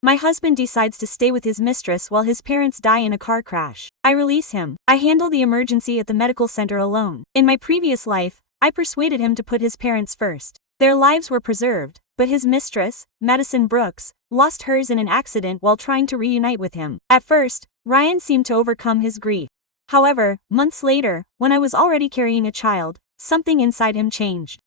My husband decides to stay with his mistress while his parents die in a car crash. I release him. I handle the emergency at the medical center alone. In my previous life, I persuaded him to put his parents first. Their lives were preserved, but his mistress, Madison Brooks, lost hers in an accident while trying to reunite with him. At first, Ryan seemed to overcome his grief. However, months later, when I was already carrying a child, something inside him changed.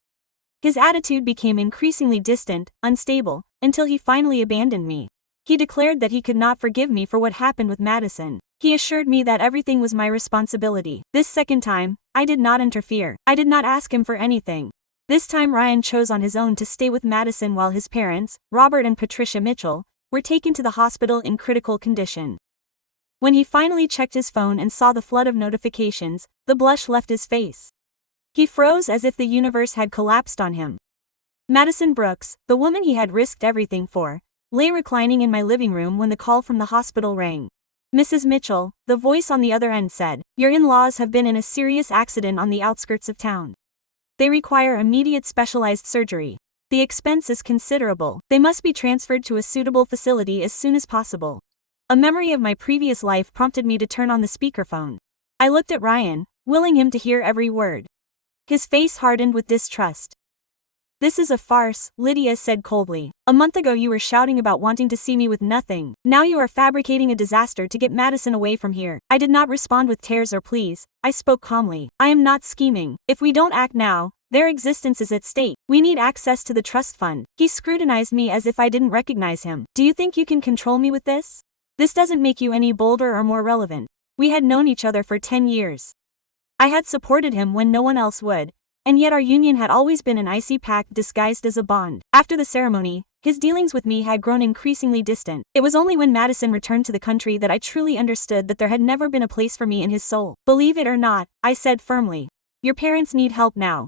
His attitude became increasingly distant, unstable, until he finally abandoned me. He declared that he could not forgive me for what happened with Madison. He assured me that everything was my responsibility. This second time, I did not interfere. I did not ask him for anything. This time Ryan chose on his own to stay with Madison while his parents, Robert and Patricia Mitchell, were taken to the hospital in critical condition. When he finally checked his phone and saw the flood of notifications, the blush left his face. He froze as if the universe had collapsed on him. Madison Brooks, the woman he had risked everything for, lay reclining in my living room when the call from the hospital rang. Mrs. Mitchell, the voice on the other end said, "Your in-laws have been in a serious accident on the outskirts of town. They require immediate specialized surgery. The expense is considerable. They must be transferred to a suitable facility as soon as possible." A memory of my previous life prompted me to turn on the speakerphone. I looked at Ryan, willing him to hear every word. His face hardened with distrust. "This is a farce," Lydia said coldly. "A month ago you were shouting about wanting to see me with nothing. Now you are fabricating a disaster to get Madison away from here." I did not respond with tears or pleas. I spoke calmly. "I am not scheming. If we don't act now, their existence is at stake. We need access to the trust fund." He scrutinized me as if I didn't recognize him. "Do you think you can control me with this? This doesn't make you any bolder or more relevant. We had known each other for 10 years. I had supported him when no one else would. And yet our union had always been an icy pact disguised as a bond." After the ceremony, his dealings with me had grown increasingly distant. It was only when Madison returned to the country that I truly understood that there had never been a place for me in his soul. "Believe it or not," I said firmly, "your parents need help now.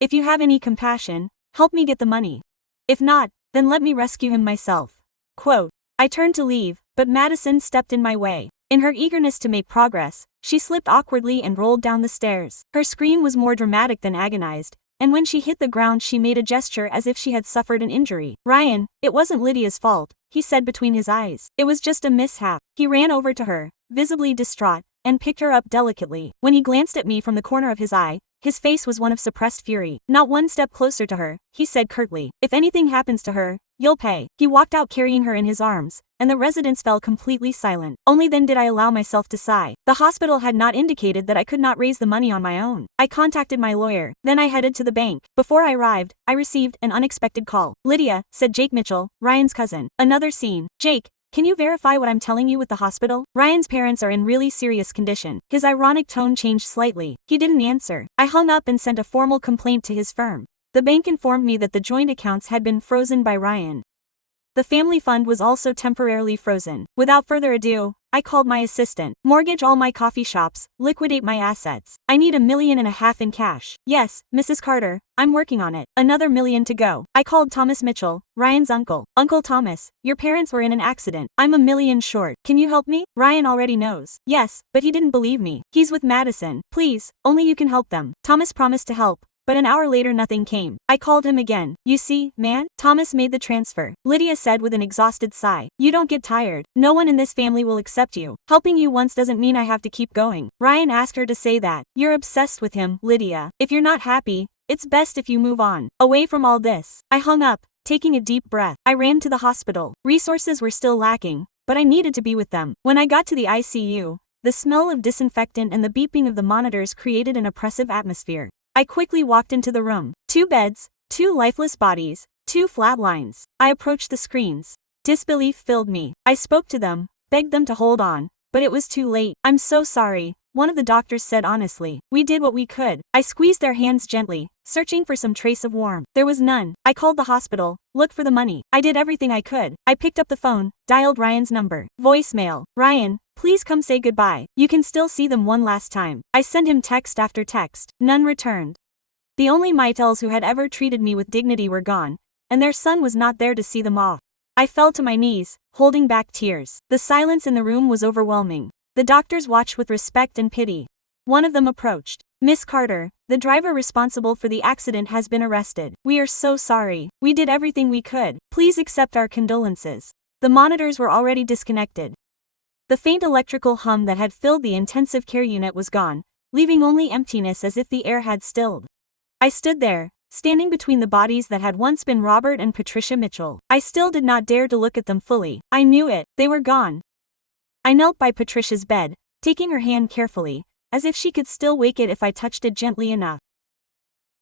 If you have any compassion, help me get the money. If not, then let me rescue him myself." Quote. I turned to leave, but Madison stepped in my way. In her eagerness to make progress, she slipped awkwardly and rolled down the stairs. Her scream was more dramatic than agonized, and when she hit the ground she made a gesture as if she had suffered an injury. "Ryan, it wasn't Lydia's fault," he said between his eyes. "It was just a mishap." He ran over to her, visibly distraught, and picked her up delicately. When he glanced at me from the corner of his eye, his face was one of suppressed fury. "Not one step closer to her," he said curtly. "If anything happens to her, you'll pay." He walked out carrying her in his arms, and the residents fell completely silent. Only then did I allow myself to sigh. The hospital had not indicated that I could not raise the money on my own. I contacted my lawyer, then I headed to the bank. Before I arrived, I received an unexpected call. "Lydia," said Jake Mitchell, Ryan's cousin. Another scene. "Jake, can you verify what I'm telling you with the hospital? Ryan's parents are in really serious condition." His ironic tone changed slightly. He didn't answer. I hung up and sent a formal complaint to his firm. The bank informed me that the joint accounts had been frozen by Ryan. The family fund was also temporarily frozen. Without further ado, I called my assistant. "Mortgage all my coffee shops, liquidate my assets. I need $1.5 million in cash." "Yes, Mrs. Carter, I'm working on it." Another million to go. I called Thomas Mitchell, Ryan's uncle. "Uncle Thomas, your parents were in an accident. I'm $1 million short. Can you help me?" Ryan already knows. "Yes, but he didn't believe me. He's with Madison. Please, only you can help them." Thomas promised to help. But an hour later nothing came. I called him again. "You see, man?" Thomas made the transfer. Lydia said with an exhausted sigh. "You don't get tired. No one in this family will accept you. Helping you once doesn't mean I have to keep going." Ryan asked her to say that. "You're obsessed with him, Lydia. If you're not happy, it's best if you move on. Away from all this." I hung up, taking a deep breath. I ran to the hospital. Resources were still lacking, but I needed to be with them. When I got to the ICU, the smell of disinfectant and the beeping of the monitors created an oppressive atmosphere. I quickly walked into the room. 2 beds, 2 lifeless bodies, 2 flat lines. I approached the screens. Disbelief filled me. I spoke to them, begged them to hold on, but it was too late. "I'm so sorry," one of the doctors said honestly. "We did what we could." I squeezed their hands gently, searching for some trace of warmth. There was none. I called the hospital, looked for the money. I did everything I could. I picked up the phone, dialed Ryan's number. Voicemail. "Ryan, please come say goodbye. You can still see them one last time." I sent him text after text. None returned. The only Mytels who had ever treated me with dignity were gone, and their son was not there to see them off. I fell to my knees, holding back tears. The silence in the room was overwhelming. The doctors watched with respect and pity. One of them approached. "Miss Carter, the driver responsible for the accident has been arrested. We are so sorry. We did everything we could. Please accept our condolences." The monitors were already disconnected. The faint electrical hum that had filled the intensive care unit was gone, leaving only emptiness as if the air had stilled. I stood there, standing between the bodies that had once been Robert and Patricia Mitchell. I still did not dare to look at them fully. I knew it, they were gone. I knelt by Patricia's bed, taking her hand carefully, as if she could still wake it if I touched it gently enough.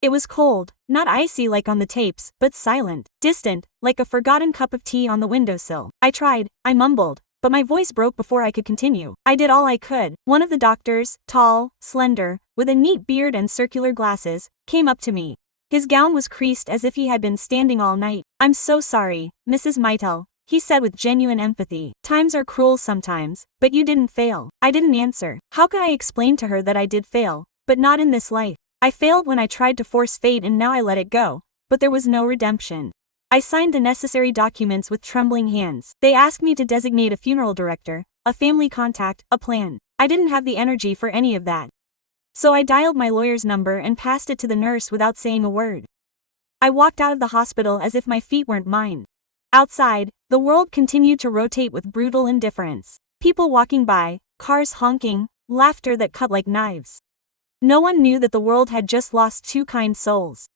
It was cold, not icy like on the tapes, but silent, distant, like a forgotten cup of tea on the windowsill. I mumbled, but my voice broke before I could continue. I did all I could. One of the doctors, tall, slender, with a neat beard and circular glasses, came up to me. His gown was creased as if he had been standing all night. "I'm so sorry, Mrs. Meitel," he said with genuine empathy. "Times are cruel sometimes, but you didn't fail." I didn't answer. How could I explain to her that I did fail, but not in this life? I failed when I tried to force fate and now I let it go, but there was no redemption. I signed the necessary documents with trembling hands. They asked me to designate a funeral director, a family contact, a plan. I didn't have the energy for any of that. So I dialed my lawyer's number and passed it to the nurse without saying a word. I walked out of the hospital as if my feet weren't mine. Outside, the world continued to rotate with brutal indifference. People walking by, cars honking, laughter that cut like knives. No one knew that the world had just lost two kind souls.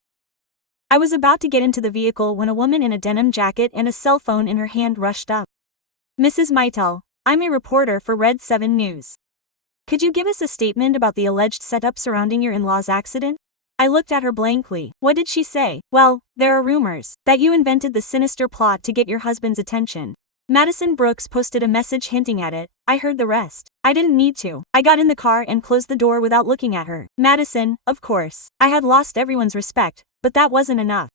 I was about to get into the vehicle when a woman in a denim jacket and a cell phone in her hand rushed up. "Mrs. Meitel, I'm a reporter for Red 7 News. Could you give us a statement about the alleged setup surrounding your in-law's accident?" I looked at her blankly. What did she say? "Well, there are rumors that you invented the sinister plot to get your husband's attention. Madison Brooks posted a message hinting at it. I heard the rest. I didn't need to. I got in the car and closed the door without looking at her. Madison, of course. I had lost everyone's respect, but that wasn't enough.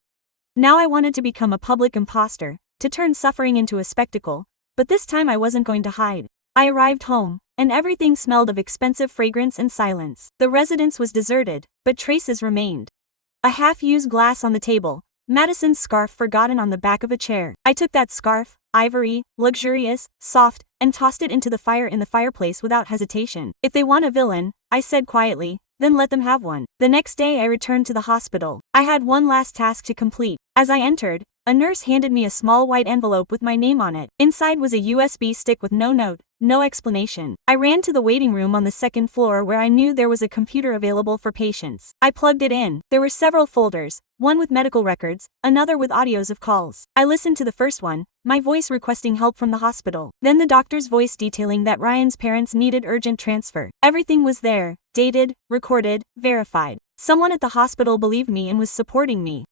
Now I wanted to become a public imposter, to turn suffering into a spectacle, but this time I wasn't going to hide. I arrived home, and everything smelled of expensive fragrance and silence. The residence was deserted, but traces remained. A half-used glass on the table, Madison's scarf forgotten on the back of a chair. I took that scarf, ivory, luxurious, soft, and tossed it into the fire in the fireplace without hesitation. "If they want a villain," I said quietly, "then let them have one." The next day I returned to the hospital. I had one last task to complete. As I entered, a nurse handed me a small white envelope with my name on it. Inside was a USB stick with no note, no explanation. I ran to the waiting room on the second floor where I knew there was a computer available for patients. I plugged it in. There were several folders, one with medical records, another with audios of calls. I listened to the first one, my voice requesting help from the hospital. Then the doctor's voice detailing that Ryan's parents needed urgent transfer. Everything was there, dated, recorded, verified. Someone at the hospital believed me and was supporting me.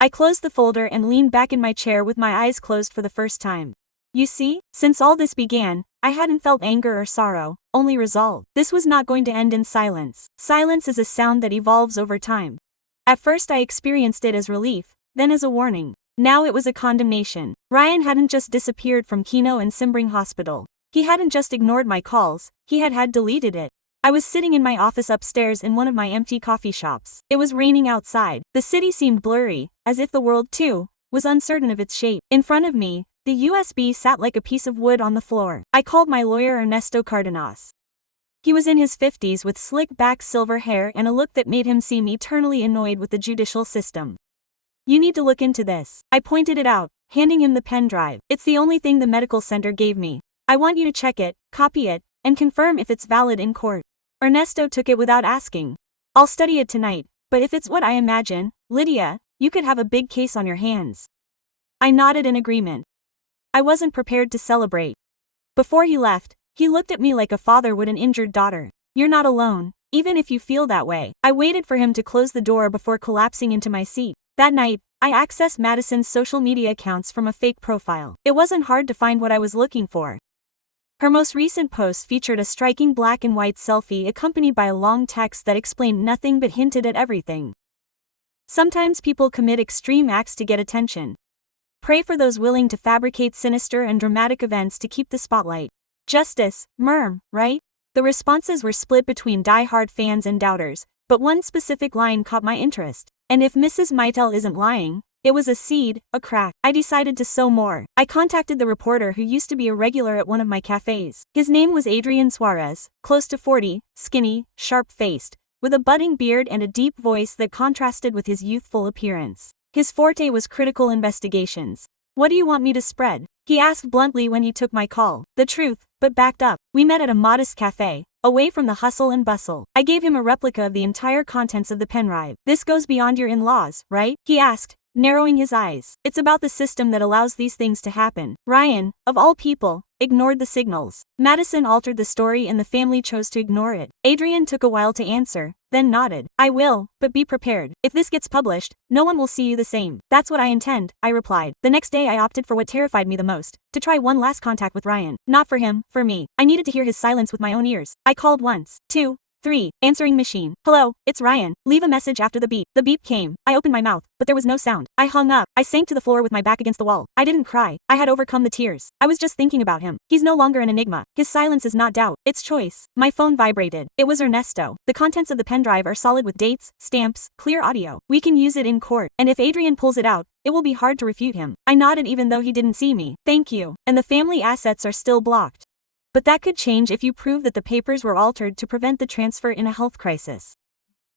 I closed the folder and leaned back in my chair with my eyes closed for the first time. You see, since all this began, I hadn't felt anger or sorrow, only resolve. This was not going to end in silence. Silence is a sound that evolves over time. At first I experienced it as relief, then as a warning. Now it was a condemnation. Ryan hadn't just disappeared from Kino and Simbring Hospital. He hadn't just ignored my calls, he had deleted it. I was sitting in my office upstairs in one of my empty coffee shops. It was raining outside. The city seemed blurry, as if the world, too, was uncertain of its shape. In front of me, the USB sat like a piece of wood on the floor. I called my lawyer Ernesto Cardenas. He was in his 50s with slick-back silver hair and a look that made him seem eternally annoyed with the judicial system. "You need to look into this." I pointed it out, handing him the pen drive. "It's the only thing the medical center gave me. I want you to check it, copy it, and confirm if it's valid in court." Ernesto took it without asking. "I'll study it tonight, but if it's what I imagine, Lydia, you could have a big case on your hands." I nodded in agreement. I wasn't prepared to celebrate. Before he left, he looked at me like a father would an injured daughter. "You're not alone, even if you feel that way." I waited for him to close the door before collapsing into my seat. That night, I accessed Madison's social media accounts from a fake profile. It wasn't hard to find what I was looking for. Her most recent post featured a striking black and white selfie accompanied by a long text that explained nothing but hinted at everything. Sometimes people commit extreme acts to get attention. Pray for those willing to fabricate sinister and dramatic events to keep the spotlight. Justice, right? The responses were split between die-hard fans and doubters, but one specific line caught my interest. "And if Mrs. Meitel isn't lying, it was a seed, a crack." I decided to sow more. I contacted the reporter who used to be a regular at one of my cafes. His name was Adrian Suarez, close to 40, skinny, sharp-faced, with a budding beard and a deep voice that contrasted with his youthful appearance. His forte was critical investigations. What do you want me to spread? He asked bluntly when he took my call. The truth, but backed up. We met at a modest cafe, away from the hustle and bustle. I gave him a replica of the entire contents of the pendrive. This goes beyond your in-laws, right? He asked, narrowing his eyes. It's about the system that allows these things to happen. Ryan, of all people, ignored the signals. Madison altered the story and the family chose to ignore it. Adrian took a while to answer, then nodded. I will, but be prepared. If this gets published, no one will see you the same. That's what I intend, I replied. The next day I opted for what terrified me the most, to try one last contact with Ryan. Not for him, for me. I needed to hear his silence with my own ears. I called once, 2, 3, answering machine. Hello, it's Ryan. Leave a message after the beep. The beep came. I opened my mouth, but there was no sound. I hung up. I sank to the floor with my back against the wall. I didn't cry. I had overcome the tears. I was just thinking about him. He's no longer an enigma. His silence is not doubt. It's choice. My phone vibrated. It was Ernesto. The contents of the pendrive are solid with dates, stamps, clear audio. We can use it in court. And if Adrian pulls it out, it will be hard to refute him. I nodded even though he didn't see me. Thank you. And the family assets are still blocked. But that could change if you prove that the papers were altered to prevent the transfer in a health crisis.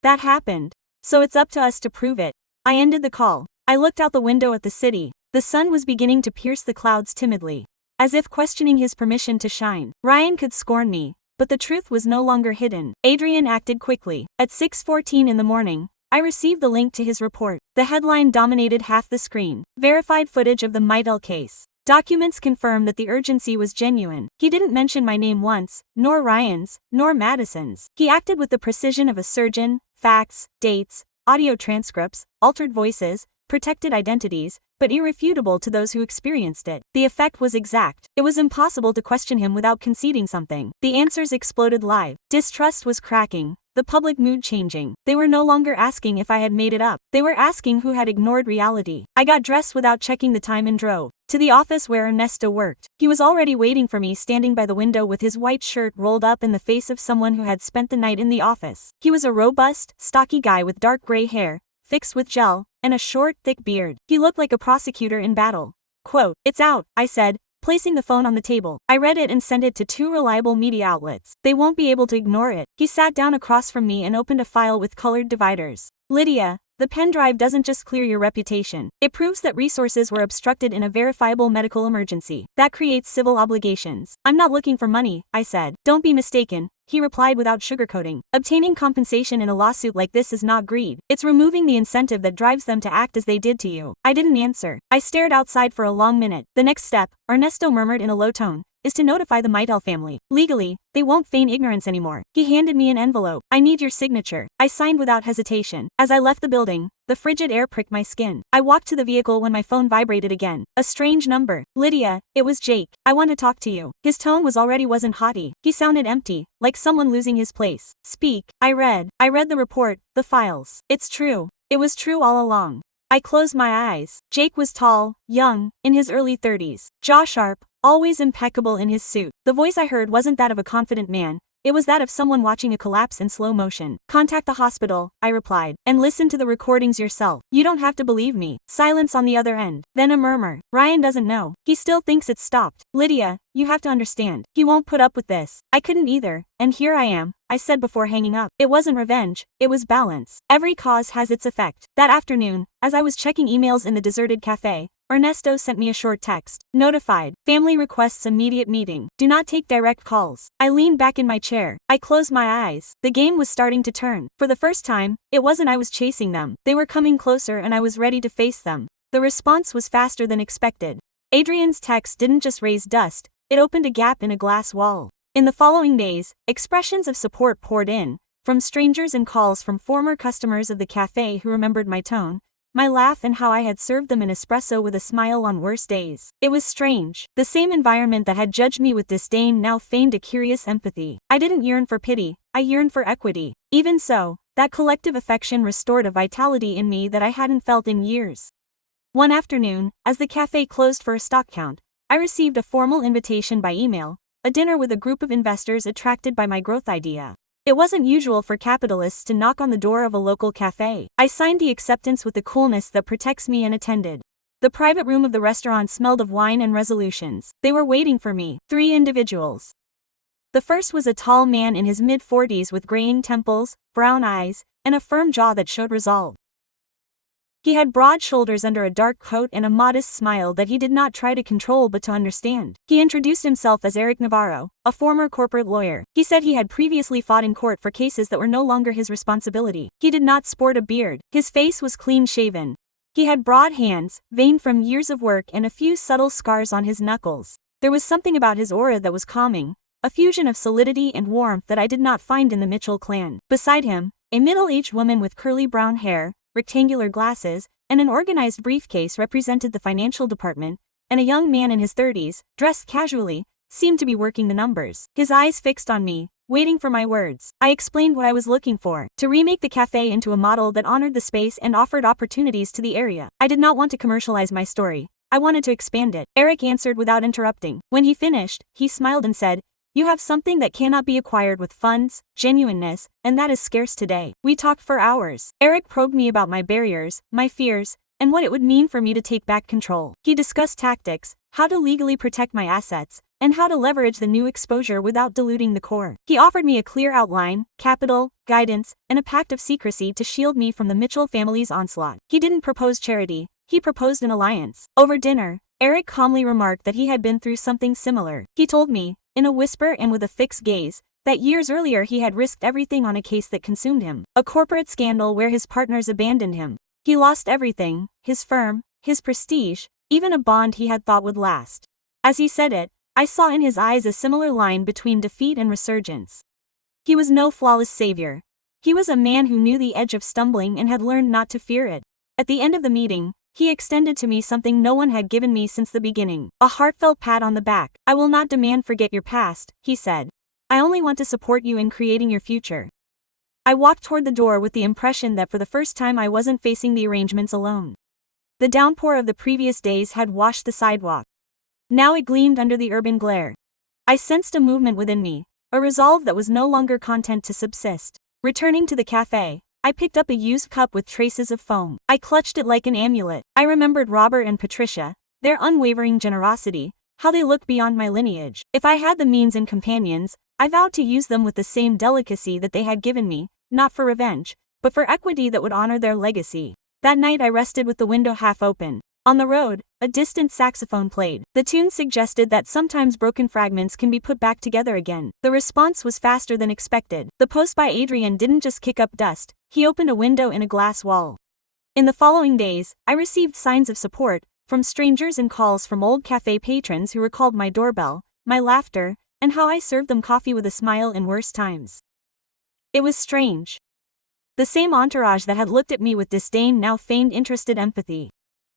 That happened. So it's up to us to prove it. I ended the call. I looked out the window at the city. The sun was beginning to pierce the clouds timidly, as if questioning his permission to shine. Ryan could scorn me, but the truth was no longer hidden. Adrian acted quickly. At 6:14 in the morning, I received the link to his report. The headline dominated half the screen. Verified footage of the Mydell case. Documents confirm that the urgency was genuine. He didn't mention my name once, nor Ryan's, nor Madison's. He acted with the precision of a surgeon, facts, dates, audio transcripts, altered voices, protected identities, but irrefutable to those who experienced it. The effect was exact. It was impossible to question him without conceding something. The answers exploded live. Distrust was cracking. The public mood changing. They were no longer asking if I had made it up. They were asking who had ignored reality. I got dressed without checking the time and drove to the office where Ernesto worked. He was already waiting for me standing by the window with his white shirt rolled up in the face of someone who had spent the night in the office. He was a robust, stocky guy with dark gray hair, fixed with gel, and a short, thick beard. He looked like a prosecutor in battle. Quote, "It's out," I said, placing the phone on the table. I read it and sent it to 2 reliable media outlets. They won't be able to ignore it. He sat down across from me and opened a file with colored dividers. Lydia, the pen drive doesn't just clear your reputation. It proves that resources were obstructed in a verifiable medical emergency. That creates civil obligations. I'm not looking for money, I said. Don't be mistaken, he replied without sugarcoating. Obtaining compensation in a lawsuit like this is not greed. It's removing the incentive that drives them to act as they did to you. I didn't answer. I stared outside for a long minute. The next step, Ernesto murmured in a low tone, is to notify the Mydell family. Legally, they won't feign ignorance anymore. He handed me an envelope. I need your signature. I signed without hesitation. As I left the building, the frigid air pricked my skin. I walked to the vehicle when my phone vibrated again. A strange number. Lydia, it was Jake. I want to talk to you. His tone wasn't haughty. He sounded empty, like someone losing his place. Speak. I read the report, the files. It's true. It was true all along. I closed my eyes. Jake was tall, young, in his early 30s. Jaw sharp, always impeccable in his suit. The voice I heard wasn't that of a confident man. It was that of someone watching a collapse in slow motion. Contact the hospital, I replied, and listen to the recordings yourself. You don't have to believe me. Silence on the other end. Then a murmur. Ryan doesn't know. He still thinks it's stopped. Lydia, you have to understand. He won't put up with this. I couldn't either. And here I am, I said before hanging up. It wasn't revenge. It was balance. Every cause has its effect. That afternoon, as I was checking emails in the deserted cafe, Ernesto sent me a short text. Notified. Family requests immediate meeting. Do not take direct calls. I leaned back in my chair. I closed my eyes. The game was starting to turn. For the first time, it wasn't I was chasing them. They were coming closer and I was ready to face them. The response was faster than expected. Adrian's text didn't just raise dust, it opened a gap in a glass wall. In the following days, expressions of support poured in, from strangers and calls from former customers of the cafe who remembered my tone, my laugh and how I had served them an espresso with a smile on worse days. It was strange. The same environment that had judged me with disdain now feigned a curious empathy. I didn't yearn for pity, I yearned for equity. Even so, that collective affection restored a vitality in me that I hadn't felt in years. One afternoon, as the cafe closed for a stock count, I received a formal invitation by email, a dinner with a group of investors attracted by my growth idea. It wasn't usual for capitalists to knock on the door of a local cafe. I signed the acceptance with the coolness that protects me and attended. The private room of the restaurant smelled of wine and resolutions. They were waiting for me. 3 individuals. The first was a tall man in his mid-40s with graying temples, brown eyes, and a firm jaw that showed resolve. He had broad shoulders under a dark coat and a modest smile that he did not try to control but to understand. He introduced himself as Eric Navarro, a former corporate lawyer. He said he had previously fought in court for cases that were no longer his responsibility. He did not sport a beard. His face was clean-shaven. He had broad hands, veined from years of work, and a few subtle scars on his knuckles. There was something about his aura that was calming, a fusion of solidity and warmth that I did not find in the Mitchell clan. Beside him, a middle-aged woman with curly brown hair, rectangular glasses, and an organized briefcase represented the financial department, and a young man in his 30s, dressed casually, seemed to be working the numbers. His eyes fixed on me, waiting for my words. I explained what I was looking for: to remake the cafe into a model that honored the space and offered opportunities to the area. I did not want to commercialize my story. I wanted to expand it. Eric answered without interrupting. When he finished, he smiled and said, "You have something that cannot be acquired with funds, genuineness, and that is scarce today." We talked for hours. Eric probed me about my barriers, my fears, and what it would mean for me to take back control. He discussed tactics, how to legally protect my assets, and how to leverage the new exposure without diluting the core. He offered me a clear outline, capital, guidance, and a pact of secrecy to shield me from the Mitchell family's onslaught. He didn't propose charity, he proposed an alliance. Over dinner, Eric calmly remarked that he had been through something similar. He told me, in a whisper and with a fixed gaze, that years earlier he had risked everything on a case that consumed him. A corporate scandal where his partners abandoned him. He lost everything: his firm, his prestige, even a bond he had thought would last. As he said it, I saw in his eyes a similar line between defeat and resurgence. He was no flawless savior. He was a man who knew the edge of stumbling and had learned not to fear it. At the end of the meeting, he extended to me something no one had given me since the beginning: a heartfelt pat on the back. "I will not demand forget your past," he said. "I only want to support you in creating your future." I walked toward the door with the impression that for the first time I wasn't facing the arrangements alone. The downpour of the previous days had washed the sidewalk. Now it gleamed under the urban glare. I sensed a movement within me, a resolve that was no longer content to subsist. Returning to the cafe, I picked up a used cup with traces of foam. I clutched it like an amulet. I remembered Robert and Patricia, their unwavering generosity, how they looked beyond my lineage. If I had the means and companions, I vowed to use them with the same delicacy that they had given me, not for revenge, but for equity that would honor their legacy. That night I rested with the window half open. On the road, a distant saxophone played. The tune suggested that sometimes broken fragments can be put back together again. The response was faster than expected. The post by Adrian didn't just kick up dust, he opened a window in a glass wall. In the following days, I received signs of support, from strangers and calls from old cafe patrons who recalled my doorbell, my laughter, and how I served them coffee with a smile in worse times. It was strange. The same entourage that had looked at me with disdain now feigned interested empathy.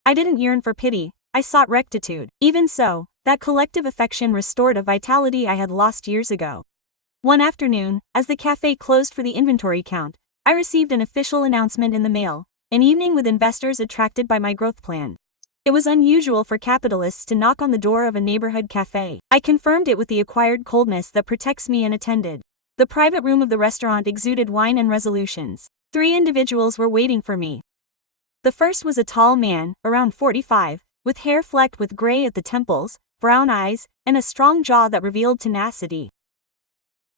I didn't yearn for pity, I sought rectitude. Even so, that collective affection restored a vitality I had lost years ago. One afternoon, as the cafe closed for the inventory count, I received an official announcement in the mail: an evening with investors attracted by my growth plan. It was unusual for capitalists to knock on the door of a neighborhood cafe. I confirmed it with the acquired coldness that protects me and attended. The private room of the restaurant exuded wine and resolutions. 3 individuals were waiting for me. The first was a tall man, around 45, with hair flecked with gray at the temples, brown eyes, and a strong jaw that revealed tenacity.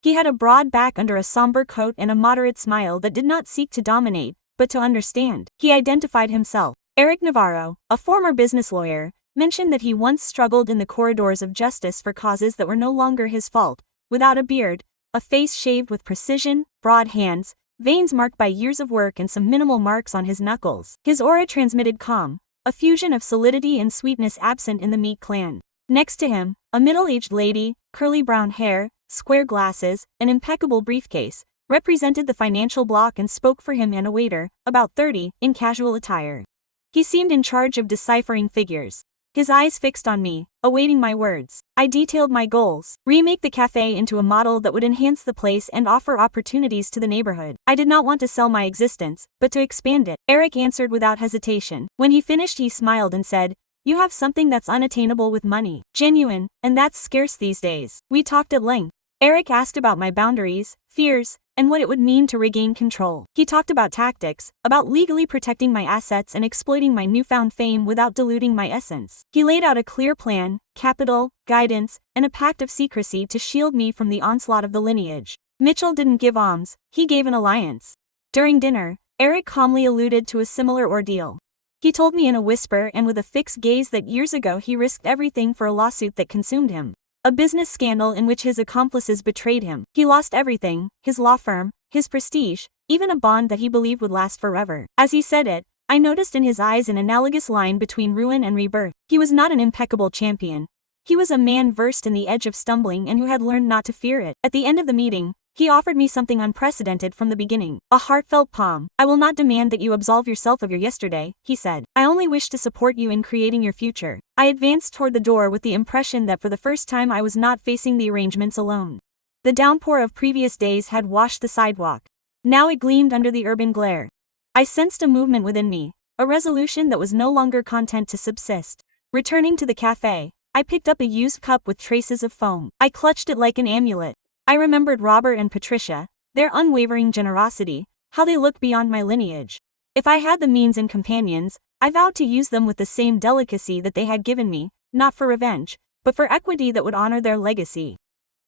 He had a broad back under a somber coat and a moderate smile that did not seek to dominate, but to understand. He identified himself. Eric Navarro, a former business lawyer, mentioned that he once struggled in the corridors of justice for causes that were no longer his fault, without a beard, a face shaved with precision, broad hands, veins marked by years of work, and some minimal marks on his knuckles. His aura transmitted calm, a fusion of solidity and sweetness absent in the Meat clan. Next to him, a middle-aged lady, curly brown hair, square glasses, an impeccable briefcase, represented the financial block and spoke for him, and a waiter, about 30, in casual attire. He seemed in charge of deciphering figures. His eyes fixed on me, awaiting my words. I detailed my goals: remake the cafe into a model that would enhance the place and offer opportunities to the neighborhood. I did not want to sell my existence, but to expand it. Eric answered without hesitation. When he finished, he smiled and said, "You have something that's unattainable with money. Genuine, and that's scarce these days." We talked at length. Eric asked about my boundaries, fears, and what it would mean to regain control. He talked about tactics, about legally protecting my assets and exploiting my newfound fame without diluting my essence. He laid out a clear plan: capital, guidance, and a pact of secrecy to shield me from the onslaught of the lineage. Mitchell didn't give alms, he gave an alliance. During dinner, Eric calmly alluded to a similar ordeal. He told me in a whisper and with a fixed gaze that years ago he risked everything for a lawsuit that consumed him. A business scandal in which his accomplices betrayed him. He lost everything, his law firm, his prestige, even a bond that he believed would last forever. As he said it, I noticed in his eyes an analogous line between ruin and rebirth. He was not an impeccable champion. He was a man versed in the edge of stumbling and who had learned not to fear it. At the end of the meeting, he offered me something unprecedented from the beginning, a heartfelt palm. I will not demand that you absolve yourself of your yesterday, he said. I only wish to support you in creating your future. I advanced toward the door with the impression that for the first time I was not facing the arrangements alone. The downpour of previous days had washed the sidewalk. Now it gleamed under the urban glare. I sensed a movement within me, a resolution that was no longer content to subsist. Returning to the cafe, I picked up a used cup with traces of foam. I clutched it like an amulet. I remembered Robert and Patricia, their unwavering generosity, how they looked beyond my lineage. If I had the means and companions, I vowed to use them with the same delicacy that they had given me, not for revenge, but for equity that would honor their legacy.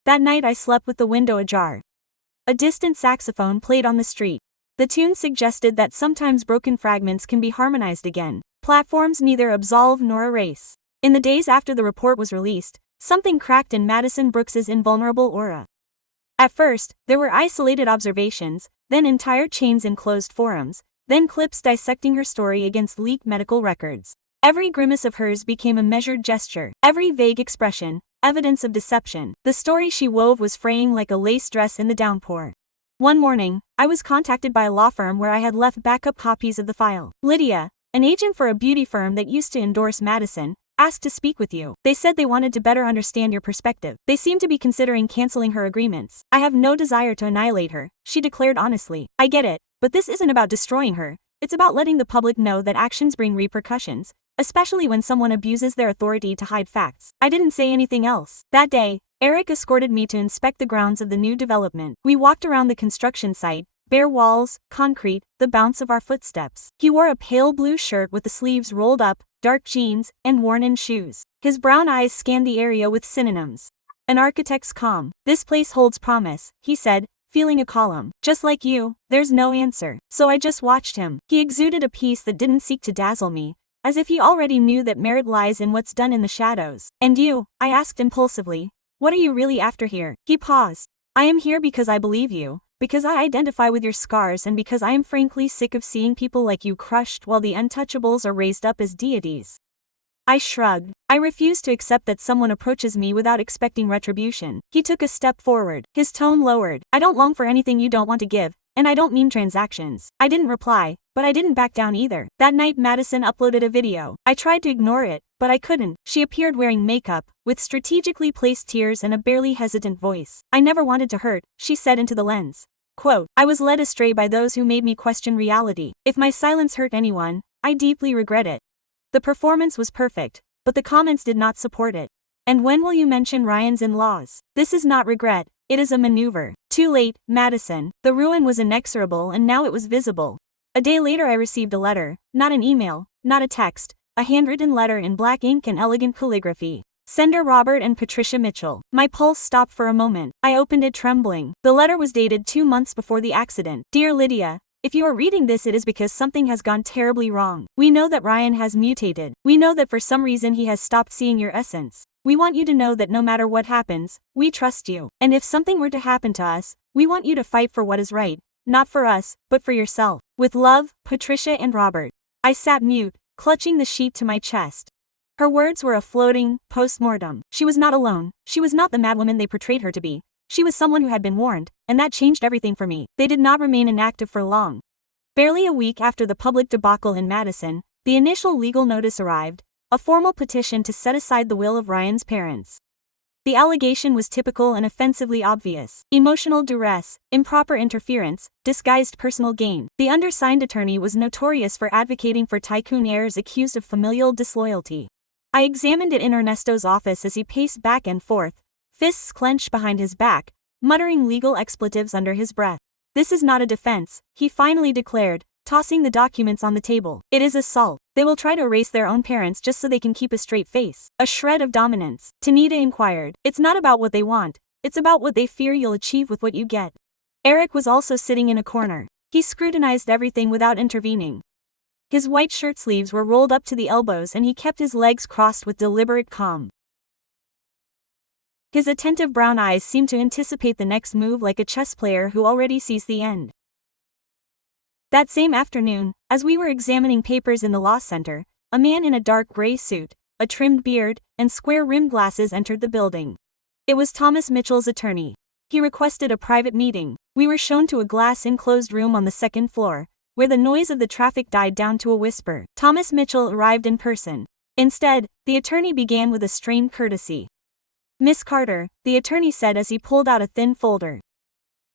That night I slept with the window ajar. A distant saxophone played on the street. The tune suggested that sometimes broken fragments can be harmonized again. Platforms neither absolve nor erase. In the days after the report was released, something cracked in Madison Brooks's invulnerable aura. At first, there were isolated observations, then entire chains in closed forums, then clips dissecting her story against leaked medical records. Every grimace of hers became a measured gesture, every vague expression, evidence of deception. The story she wove was fraying like a lace dress in the downpour. One morning, I was contacted by a law firm where I had left backup copies of the file. Lydia, an agent for a beauty firm that used to endorse Madison, asked to speak with you. They said they wanted to better understand your perspective. They seem to be considering canceling her agreements. I have no desire to annihilate her, she declared honestly. I get it, but this isn't about destroying her. It's about letting the public know that actions bring repercussions, especially when someone abuses their authority to hide facts. I didn't say anything else. That day, Eric escorted me to inspect the grounds of the new development. We walked around the construction site, bare walls, concrete, the bounce of our footsteps. He wore a pale blue shirt with the sleeves rolled up, dark jeans, and worn-in shoes. His brown eyes scanned the area with synonyms. An architect's calm. This place holds promise, he said, feeling a column. Just like you, there's no answer. So I just watched him. He exuded a peace that didn't seek to dazzle me, as if he already knew that merit lies in what's done in the shadows. And you? I asked impulsively. What are you really after here? He paused. I am here because I believe you, because I identify with your scars and because I am frankly sick of seeing people like you crushed while the untouchables are raised up as deities. I shrugged. I refuse to accept that someone approaches me without expecting retribution. He took a step forward, his tone lowered. I don't long for anything you don't want to give, and I don't mean transactions. I didn't reply, but I didn't back down either. That night Madison uploaded a video. I tried to ignore it, but I couldn't. She appeared wearing makeup, with strategically placed tears and a barely hesitant voice. I never wanted to hurt, she said into the lens. Quote, I was led astray by those who made me question reality. If my silence hurt anyone, I deeply regret it. The performance was perfect, but the comments did not support it. And when will you mention Ryan's in-laws? This is not regret, it is a maneuver. Too late, Madison. The ruin was inexorable and now it was visible. A day later I received a letter, not an email, not a text, a handwritten letter in black ink and elegant calligraphy. Sender Robert and Patricia Mitchell. My pulse stopped for a moment. I opened it trembling. The letter was dated 2 months before the accident. Dear Lydia, if you are reading this it is because something has gone terribly wrong. We know that Ryan has mutated. We know that for some reason he has stopped seeing your essence. We want you to know that no matter what happens, we trust you. And if something were to happen to us, we want you to fight for what is right, not for us, but for yourself. With love, Patricia and Robert. I sat mute, clutching the sheet to my chest. Her words were a floating post-mortem. She was not alone. She was not the madwoman they portrayed her to be. She was someone who had been warned, and that changed everything for me. They did not remain inactive for long. Barely a week after the public debacle in Madison, the initial legal notice arrived, a formal petition to set aside the will of Ryan's parents. The allegation was typical and offensively obvious. Emotional duress, improper interference, disguised personal gain. The undersigned attorney was notorious for advocating for tycoon heirs accused of familial disloyalty. I examined it in Ernesto's office as he paced back and forth, fists clenched behind his back, muttering legal expletives under his breath. This is not a defense, he finally declared, tossing the documents on the table. It is assault. They will try to erase their own parents just so they can keep a straight face. A shred of dominance. Tanita inquired. It's not about what they want, it's about what they fear you'll achieve with what you get. Eric was also sitting in a corner. He scrutinized everything without intervening. His white shirt sleeves were rolled up to the elbows and he kept his legs crossed with deliberate calm. His attentive brown eyes seemed to anticipate the next move like a chess player who already sees the end. That same afternoon, as we were examining papers in the law center, a man in a dark gray suit, a trimmed beard, and square-rimmed glasses entered the building. It was Thomas Mitchell's attorney. He requested a private meeting. We were shown to a glass-enclosed room on the second floor, where the noise of the traffic died down to a whisper. Thomas Mitchell arrived in person. Instead, the attorney began with a strained courtesy. "Miss Carter," the attorney said as he pulled out a thin folder.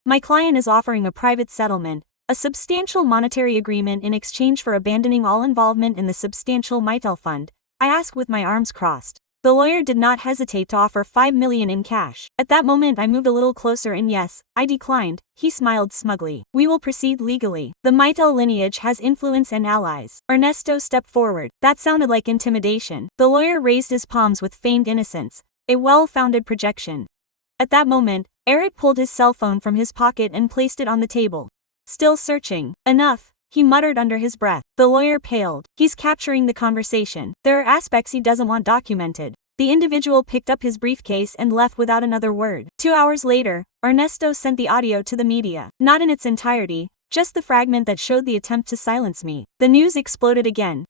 "My client is offering a private settlement, a substantial monetary agreement in exchange for abandoning all involvement in the substantial Mitel fund," I asked with my arms crossed. The lawyer did not hesitate to offer $5 million in cash. At that moment I moved a little closer and yes, I declined. He smiled smugly. "We will proceed legally. The Mitel lineage has influence and allies." Ernesto stepped forward. That sounded like intimidation. The lawyer raised his palms with feigned innocence, a well-founded projection. At that moment, Eric pulled his cell phone from his pocket and placed it on the table. "Still searching. Enough," he muttered under his breath. The lawyer paled. "He's capturing the conversation. There are aspects he doesn't want documented." The individual picked up his briefcase and left without another word. 2 hours later, Ernesto sent the audio to the media. Not in its entirety, just the fragment that showed the attempt to silence me. The news exploded again.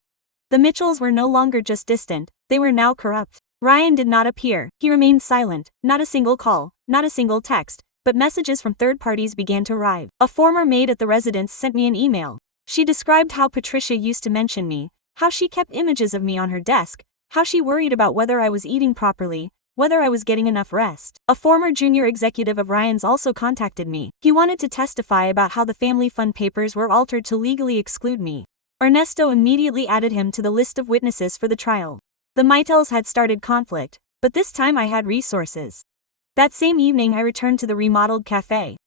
The Mitchells were no longer just distant, they were now corrupt. Ryan did not appear. He remained silent. Not a single call, not a single text, but messages from third parties began to arrive. A former maid at the residence sent me an email. She described how Patricia used to mention me, how she kept images of me on her desk, how she worried about whether I was eating properly, whether I was getting enough rest. A former junior executive of Ryan's also contacted me. He wanted to testify about how the family fund papers were altered to legally exclude me. Ernesto immediately added him to the list of witnesses for the trial. The Mitels had started conflict, but this time I had resources. That same evening I returned to the remodeled cafe.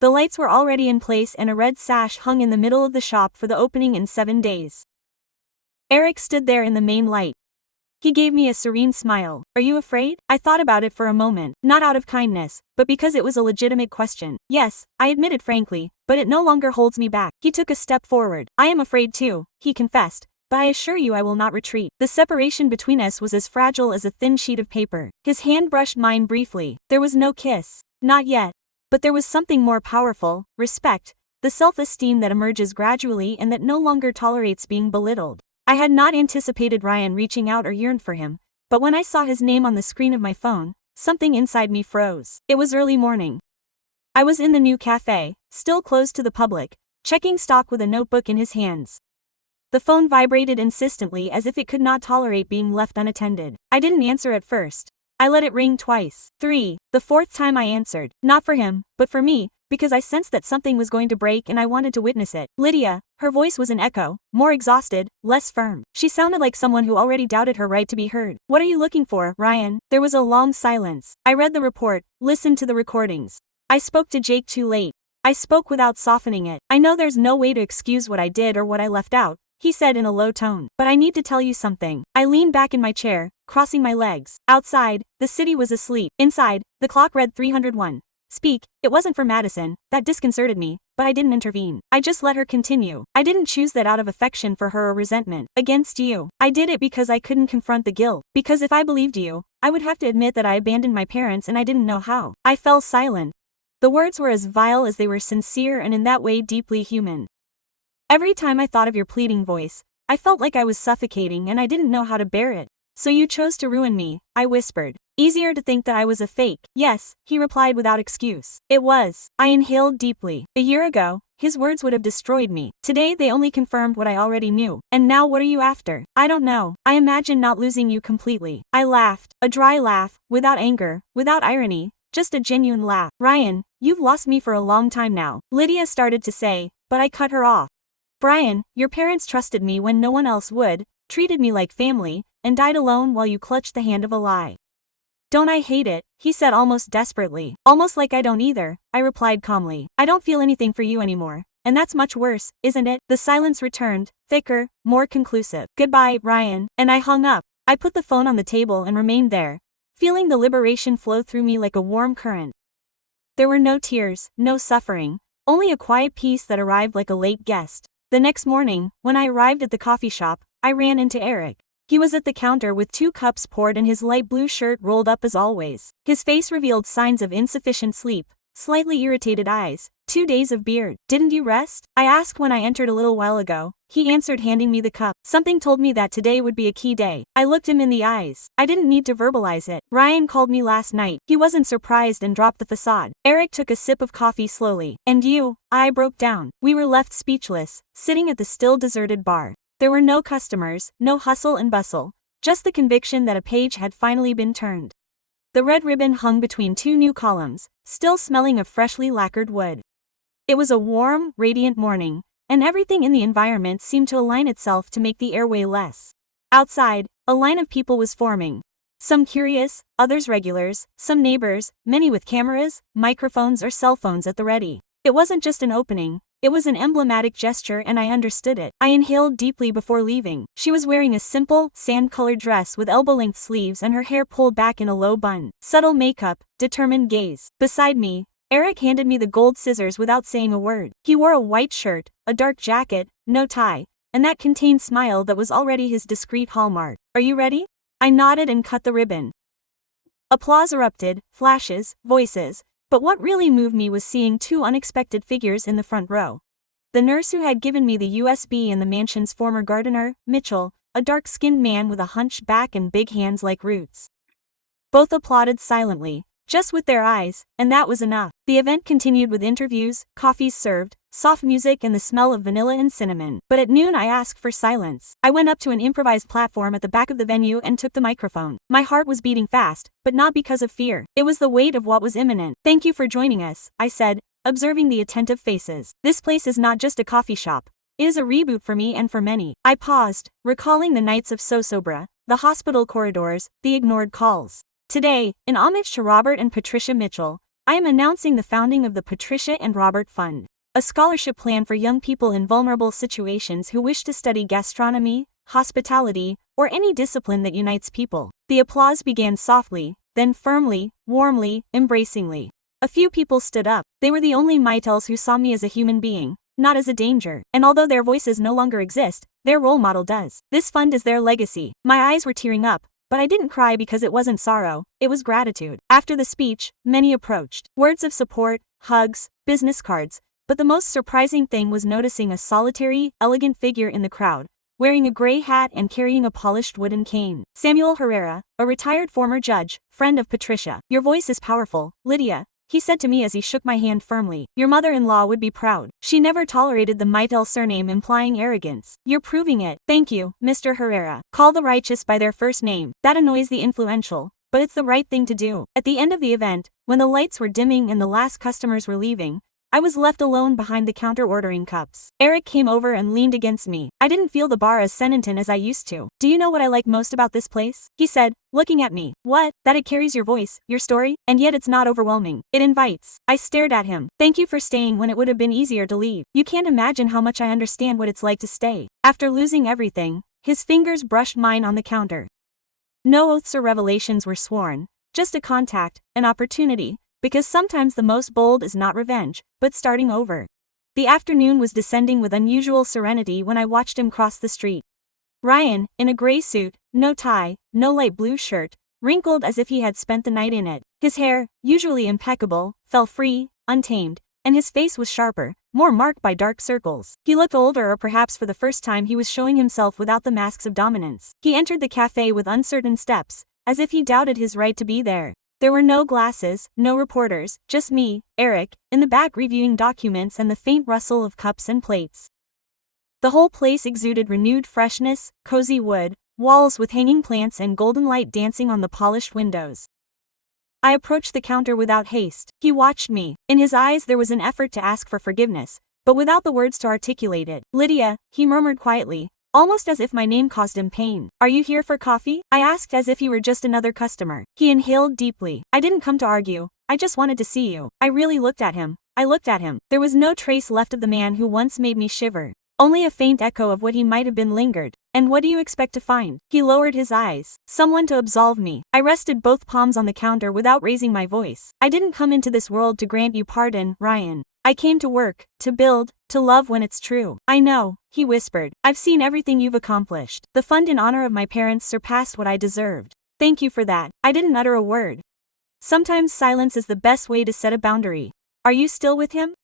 The lights were already in place and a red sash hung in the middle of the shop for the opening in 7 days. Eric stood there in the main light. He gave me a serene smile. "Are you afraid?" I thought about it for a moment, not out of kindness, but because it was a legitimate question. "Yes," I admitted frankly, "but it no longer holds me back." He took a step forward. "I am afraid too," he confessed, "but I assure you I will not retreat." The separation between us was as fragile as a thin sheet of paper. His hand brushed mine briefly. There was no kiss. Not yet. But there was something more powerful: respect, the self-esteem that emerges gradually and that no longer tolerates being belittled. I had not anticipated Ryan reaching out or yearned for him, but when I saw his name on the screen of my phone, something inside me froze. It was early morning. I was in the new cafe, still closed to the public, checking stock with a notebook in his hands. The phone vibrated insistently as if it could not tolerate being left unattended. I didn't answer at first. I let it ring twice. 3. The fourth time I answered, not for him, but for me, because I sensed that something was going to break and I wanted to witness it. "Lydia." Her voice was an echo, more exhausted, less firm. She sounded like someone who already doubted her right to be heard. "What are you looking for, Ryan?" There was a long silence. I read the report, listened to the recordings. I spoke to Jake too late. I spoke without softening it. "I know there's no way to excuse what I did or what I left out," he said in a low tone, "but I need to tell you something." I leaned back in my chair, crossing my legs. Outside, the city was asleep. Inside, the clock read 301. "Speak." It wasn't for Madison. That disconcerted me, but I didn't intervene. I just let her continue. "I didn't choose that out of affection for her or resentment against you. I did it because I couldn't confront the guilt. Because if I believed you, I would have to admit that I abandoned my parents and I didn't know how." I fell silent. The words were as vile as they were sincere and in that way deeply human. "Every time I thought of your pleading voice, I felt like I was suffocating and I didn't know how to bear it. So you chose to ruin me," I whispered. "Easier to think that I was a fake." "Yes," he replied without excuse. "It was." I inhaled deeply. A year ago, his words would have destroyed me. Today they only confirmed what I already knew. "And now what are you after?" "I don't know. I imagine not losing you completely." I laughed, a dry laugh, without anger, without irony, just a genuine laugh. "Ryan, you've lost me for a long time now," Lydia started to say, but I cut her off. "Brian, your parents trusted me when no one else would, treated me like family, and died alone while you clutched the hand of a lie." "Don't I hate it?" he said almost desperately. "Almost like I don't either," I replied calmly. "I don't feel anything for you anymore. And that's much worse, isn't it?" The silence returned, thicker, more conclusive. "Goodbye, Ryan." And I hung up. I put the phone on the table and remained there, feeling the liberation flow through me like a warm current. There were no tears, no suffering, only a quiet peace that arrived like a late guest. The next morning, when I arrived at the coffee shop, I ran into Eric. He was at the counter with 2 cups poured and his light blue shirt rolled up as always. His face revealed signs of insufficient sleep, slightly irritated eyes, 2 days of beard. "Didn't you rest?" I asked when I entered a little while ago. He answered, handing me the cup. Something told me that today would be a key day. I looked him in the eyes. I didn't need to verbalize it. Ryan called me last night. He wasn't surprised and dropped the facade. Eric took a sip of coffee slowly. "And you?" I broke down. We were left speechless, sitting at the still deserted bar. There were no customers, no hustle and bustle, just the conviction that a page had finally been turned. The red ribbon hung between 2 new columns, still smelling of freshly lacquered wood. It was a warm, radiant morning, and everything in the environment seemed to align itself to make the airway less. Outside, a line of people was forming. Some curious, others regulars, some neighbors, many with cameras, microphones or cell phones at the ready. It wasn't just an opening. It was an emblematic gesture and I understood it. I inhaled deeply before leaving. She was wearing a simple, sand-colored dress with elbow-length sleeves and her hair pulled back in a low bun. Subtle makeup, determined gaze. Beside me, Eric handed me the gold scissors without saying a word. He wore a white shirt, a dark jacket, no tie, and that contained smile that was already his discreet hallmark. "Are you ready?" I nodded and cut the ribbon. Applause erupted, flashes, voices. But what really moved me was seeing 2 unexpected figures in the front row. The nurse who had given me the USB and the mansion's former gardener, Mitchell, a dark-skinned man with a hunched back and big hands like roots. Both applauded silently, just with their eyes, and that was enough. The event continued with interviews, coffees served, soft music and the smell of vanilla and cinnamon. But at noon I asked for silence. I went up to an improvised platform at the back of the venue and took the microphone. My heart was beating fast, but not because of fear. It was the weight of what was imminent. "Thank you for joining us," I said, observing the attentive faces. "This place is not just a coffee shop. It is a reboot for me and for many." I paused, recalling the nights of Sosobra, the hospital corridors, the ignored calls. Today, in homage to Robert and Patricia Mitchell, I am announcing the founding of the Patricia and Robert Fund, a scholarship plan for young people in vulnerable situations who wish to study gastronomy, hospitality, or any discipline that unites people. The applause began softly, then firmly, warmly, embracingly. A few people stood up. They were the only Mytels who saw me as a human being, not as a danger. And although their voices no longer exist, their role model does. This fund is their legacy. My eyes were tearing up, but I didn't cry because it wasn't sorrow, it was gratitude. After the speech, many approached. Words of support, hugs, business cards. But the most surprising thing was noticing a solitary, elegant figure in the crowd, wearing a gray hat and carrying a polished wooden cane. Samuel Herrera, a retired former judge, friend of Patricia. "Your voice is powerful, Lydia," he said to me as he shook my hand firmly. "Your mother-in-law would be proud. She never tolerated the Mytel surname implying arrogance. You're proving it." "Thank you, Mr. Herrera. Call the righteous by their first name. That annoys the influential, but it's the right thing to do." At the end of the event, when the lights were dimming and the last customers were leaving, I was left alone behind the counter ordering cups. Eric came over and leaned against me. I didn't feel the bar as sentient as I used to. "Do you know what I like most about this place?" he said, looking at me. "What?" "That it carries your voice, your story, and yet it's not overwhelming. It invites." I stared at him. "Thank you for staying when it would have been easier to leave. You can't imagine how much I understand what it's like to stay." After losing everything, his fingers brushed mine on the counter. No oaths or revelations were sworn, just a contact, an opportunity. Because sometimes the most bold is not revenge, but starting over. The afternoon was descending with unusual serenity when I watched him cross the street. Ryan, in a gray suit, no tie, no light blue shirt, wrinkled as if he had spent the night in it. His hair, usually impeccable, fell free, untamed, and his face was sharper, more marked by dark circles. He looked older, or perhaps for the first time he was showing himself without the masks of dominance. He entered the cafe with uncertain steps, as if he doubted his right to be there. There were no glasses, no reporters, just me, Eric, in the back reviewing documents and the faint rustle of cups and plates. The whole place exuded renewed freshness, cozy wood, walls with hanging plants and golden light dancing on the polished windows. I approached the counter without haste. He watched me. In his eyes there was an effort to ask for forgiveness, but without the words to articulate it. "Lydia," he murmured quietly, almost as if my name caused him pain. "Are you here for coffee?" I asked as if he were just another customer. He inhaled deeply. "I didn't come to argue, I just wanted to see you." I really looked at him. I looked at him. There was no trace left of the man who once made me shiver. Only a faint echo of what he might have been lingered. "And what do you expect to find?" He lowered his eyes. "Someone to absolve me." I rested both palms on the counter without raising my voice. "I didn't come into this world to grant you pardon, Ryan. I came to work, to build, to love when it's true. I know, he whispered. I've seen everything you've accomplished. The fund in honor of my parents surpassed what I deserved. Thank you for that. I didn't utter a word. Sometimes silence is the best way to set a boundary. Are you still with him?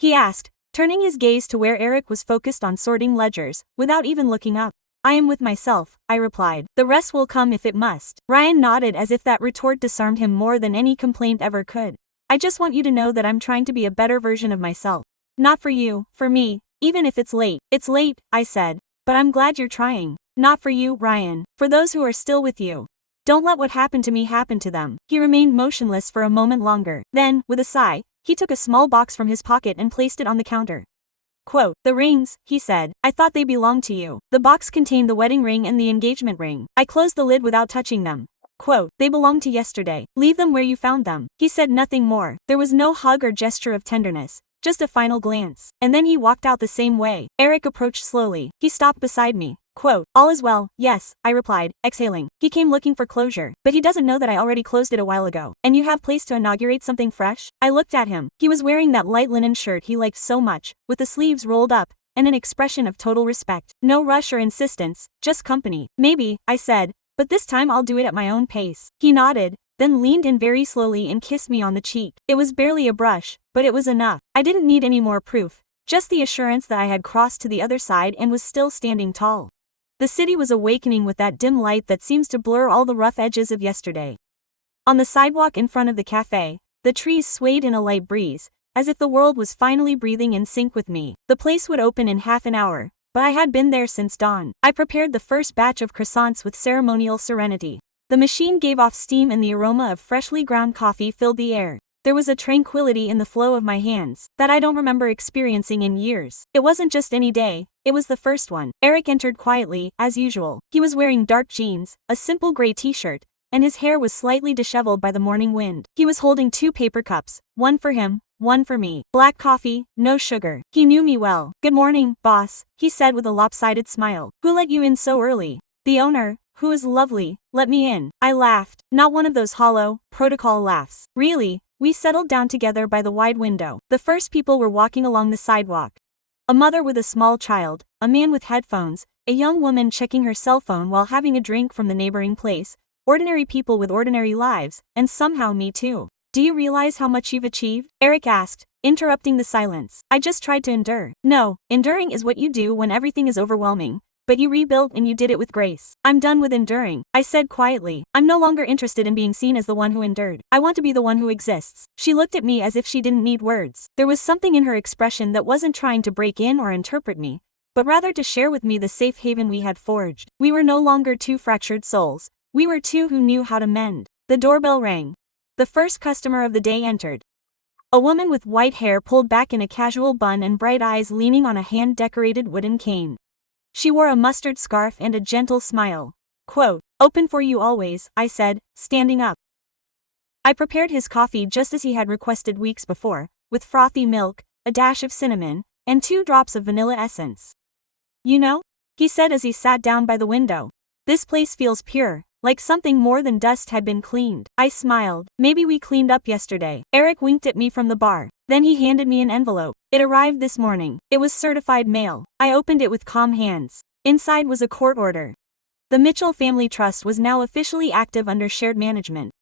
He asked, turning his gaze to where Eric was focused on sorting ledgers, without even looking up. I am with myself, I replied. The rest will come if it must. Ryan nodded as if that retort disarmed him more than any complaint ever could. I just want you to know that I'm trying to be a better version of myself. Not for you, for me, even if it's late. It's late, I said. But I'm glad you're trying. Not for you, Ryan. For those who are still with you. Don't let what happened to me happen to them. He remained motionless for a moment longer. Then, with a sigh, he took a small box from his pocket and placed it on the counter. Quote, the rings, he said. I thought they belonged to you. The box contained the wedding ring and the engagement ring. I closed the lid without touching them. Quote, they belonged to yesterday. Leave them where you found them. He said nothing more. There was no hug or gesture of tenderness. Just a final glance. And then he walked out the same way. Eric approached slowly. He stopped beside me. Quote, all is well, yes, I replied, exhaling. He came looking for closure. But he doesn't know that I already closed it a while ago. And you have place to inaugurate something fresh? I looked at him. He was wearing that light linen shirt he liked so much, with the sleeves rolled up, and an expression of total respect. No rush or insistence, just company. Maybe, I said, but this time I'll do it at my own pace. He nodded, then leaned in very slowly and kissed me on the cheek. It was barely a brush, but it was enough. I didn't need any more proof, just the assurance that I had crossed to the other side and was still standing tall. The city was awakening with that dim light that seems to blur all the rough edges of yesterday. On the sidewalk in front of the cafe, the trees swayed in a light breeze, as if the world was finally breathing in sync with me. The place would open in half an hour, but I had been there since dawn. I prepared the first batch of croissants with ceremonial serenity. The machine gave off steam and the aroma of freshly ground coffee filled the air. There was a tranquility in the flow of my hands that I don't remember experiencing in years. It wasn't just any day, it was the first one. Eric entered quietly, as usual. He was wearing dark jeans, a simple gray t-shirt, and his hair was slightly disheveled by the morning wind. He was holding 2 paper cups, one for him, one for me. Black coffee, no sugar. He knew me well. Good morning, boss, he said with a lopsided smile. Who let you in so early? The owner, who is lovely, let me in. I laughed, not one of those hollow, protocol laughs. Really? We settled down together by the wide window. The first people were walking along the sidewalk. A mother with a small child, a man with headphones, a young woman checking her cell phone while having a drink from the neighboring place, ordinary people with ordinary lives, and somehow me too. Do you realize how much you've achieved? Eric asked, interrupting the silence. I just tried to endure. No, enduring is what you do when everything is overwhelming. But you rebuilt and you did it with grace. I'm done with enduring, I said quietly. I'm no longer interested in being seen as the one who endured. I want to be the one who exists. She looked at me as if she didn't need words. There was something in her expression that wasn't trying to break in or interpret me, but rather to share with me the safe haven we had forged. We were no longer 2 fractured souls. We were 2 who knew how to mend. The doorbell rang. The first customer of the day entered. A woman with white hair pulled back in a casual bun and bright eyes leaning on a hand-decorated wooden cane. She wore a mustard scarf and a gentle smile. Quote, open for you always, I said, standing up. I prepared his coffee just as he had requested weeks before, with frothy milk, a dash of cinnamon, and 2 drops of vanilla essence. You know? He said as he sat down by the window. This place feels pure, like something more than dust had been cleaned. I smiled. Maybe we cleaned up yesterday. Eric winked at me from the bar. Then he handed me an envelope. It arrived this morning. It was certified mail. I opened it with calm hands. Inside was a court order. The Mitchell Family Trust was now officially active under shared management.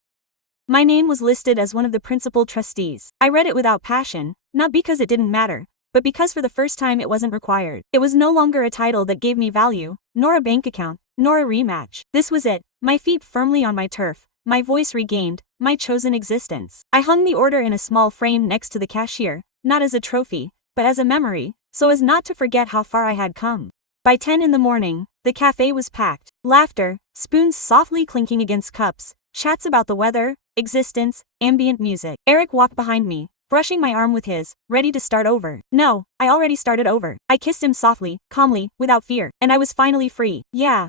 My name was listed as one of the principal trustees. I read it without passion, not because it didn't matter, but because for the first time it wasn't required. It was no longer a title that gave me value, nor a bank account, nor a rematch. This was it, my feet firmly on my turf, my voice regained, my chosen existence. I hung the order in a small frame next to the cashier, not as a trophy, but as a memory, so as not to forget how far I had come. By 10 in the morning, the cafe was packed. Laughter, spoons softly clinking against cups, chats about the weather, existence, ambient music. Eric walked behind me, brushing my arm with his, ready to start over. No, I already started over. I kissed him softly, calmly, without fear, and I was finally free. Yeah,